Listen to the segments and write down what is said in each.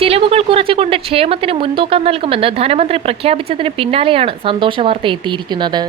ചിലവുകൾ കുറച്ചുകൊണ്ട് ക്ഷേമത്തിന് മുൻതൂക്കം നൽകുമെന്ന് ധനമന്ത്രി പ്രഖ്യാപിച്ചതിന് പിന്നാലെയാണ് സന്തോഷവാർത്ത എത്തിയിരിക്കുന്നത്.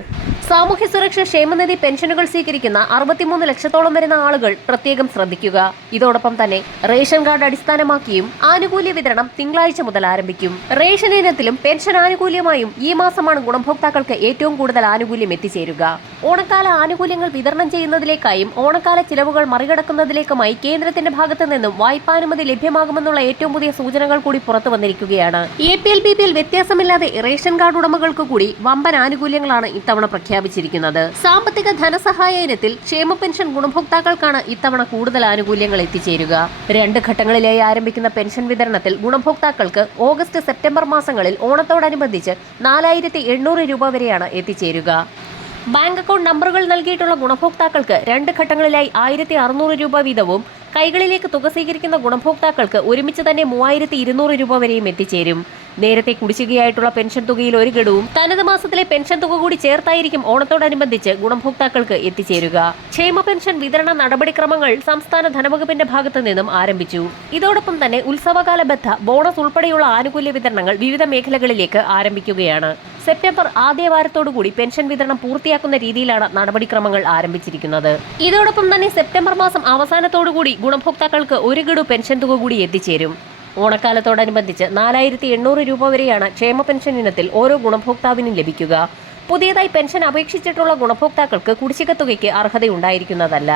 സാമൂഹ്യ സുരക്ഷ ക്ഷേമനിധി പെൻഷനുകൾ സ്വീകരിക്കുന്ന അറുപത്തിമൂന്ന് ലക്ഷത്തോളം വരുന്ന ആളുകൾ പ്രത്യേകം ശ്രദ്ധിക്കുക. ഇതോടൊപ്പം തന്നെ റേഷൻ കാർഡ് അടിസ്ഥാനമാക്കിയും ആനുകൂല്യ വിതരണം തിങ്കളാഴ്ച മുതൽ ആരംഭിക്കും. റേഷൻ ഇനത്തിലും പെൻഷൻ ആനുകൂല്യമായും ഈ മാസമാണ് ഗുണഭോക്താക്കൾക്ക് ഏറ്റവും കൂടുതൽ ആനുകൂല്യം എത്തിച്ചേരുക. ഓണക്കാല ആനുകൂല്യങ്ങൾ വിതരണം ചെയ്യുന്നതിലേക്കായും ഓണക്കാല ചിലവുകൾ മറികടക്കുന്നതിലേക്കുമായി കേന്ദ്രത്തിന്റെ ഭാഗത്തു നിന്നും വായ്പാനുമതി ലഭ്യമാകുമെന്നുള്ള ഏറ്റവും പുതിയ സൂചനകൾ കൂടി പുറത്തു വന്നിരിക്കുകയാണ്. A P L B P L വ്യത്യാസമില്ലാതെ റേഷൻ കാർഡ് ഉടമകൾക്ക് കൂടി വമ്പൻ ആനുകൂല്യങ്ങളാണ് ഇത്തവണ പ്രഖ്യാപിച്ചിരിക്കുന്നത്. സാമ്പത്തിക ധനസഹായ ഇനത്തിൽ ക്ഷേമ പെൻഷൻ ഗുണഭോക്താക്കൾക്കാണ് ഇത്തവണ കൂടുതൽ ആനുകൂല്യങ്ങൾ എത്തിച്ചേരുക. രണ്ട് ഘട്ടങ്ങളിലായി ആരംഭിക്കുന്ന പെൻഷൻ വിതരണത്തിൽ ഗുണഭോക്താക്കൾക്ക് ഓഗസ്റ്റ് സെപ്റ്റംബർ മാസങ്ങളിൽ ഓണത്തോടനുബന്ധിച്ച് നാലായിരത്തി എണ്ണൂറ് രൂപ വരെയാണ് എത്തിച്ചേരുക. ബാങ്ക് അക്കൗണ്ട് നമ്പറുകൾ നൽകിയിട്ടുള്ള ഗുണഭോക്താക്കൾക്ക് രണ്ട് ഘട്ടങ്ങളിലായി ആയിരത്തി അറുന്നൂറ് രൂപ വീതവും കൈകളിലേക്ക് തുക സ്വീകരിക്കുന്ന ഗുണഭോക്താക്കൾക്ക് ഒരുമിച്ച് തന്നെ മൂവായിരത്തി ഇരുന്നൂറ് രൂപ വരെയും എത്തിച്ചേരും. നേരത്തെ കുടിശ്ശികയായിട്ടുള്ള പെൻഷൻ തുകയിൽ ഒരു ഗഡുവും തനത് മാസത്തിലെ പെൻഷൻ തുക കൂടി ചേർത്തായിരിക്കും ഓണത്തോടനുബന്ധിച്ച് ഗുണഭോക്താക്കൾക്ക് എത്തിച്ചേരുക. ക്ഷേമ പെൻഷൻ വിതരണ നടപടിക്രമങ്ങൾ സംസ്ഥാന ധനവകുപ്പിന്റെ ഭാഗത്തു നിന്നും ആരംഭിച്ചു. ഇതോടൊപ്പം തന്നെ ഉത്സവകാല ബദ്ധ ബോണസ് ഉൾപ്പെടെയുള്ള ആനുകൂല്യ വിതരണങ്ങൾ വിവിധ മേഖലകളിലേക്ക് ആരംഭിക്കുകയാണ്. സെപ്റ്റംബർ ആദ്യവാരത്തോടുകൂടി പെൻഷൻ വിതരണം പൂർത്തിയാക്കുന്ന രീതിയിലാണ് നടപടിക്രമങ്ങൾ ആരംഭിച്ചിരിക്കുന്നത്. ഇതോടൊപ്പം തന്നെ സെപ്റ്റംബർ മാസം അവസാനത്തോടുകൂടി ഗുണഭോക്താക്കൾക്ക് ഒരു ഗഡു പെൻഷൻ തുക കൂടി എത്തിച്ചേരും. ഓണക്കാലത്തോടനുബന്ധിച്ച് നാലായിരത്തി എണ്ണൂറ് രൂപ വരെയാണ് ക്ഷേമ പെൻഷൻ ഇനത്തിൽ ഓരോ ഗുണഭോക്താവിനും ലഭിക്കുക. പുതിയതായി പെൻഷൻ അപേക്ഷിച്ചിട്ടുള്ള ഗുണഭോക്താക്കൾക്ക് കുടിശ്ശിക തുകയ്ക്ക് അർഹതയുണ്ടായിരിക്കുന്നതല്ല.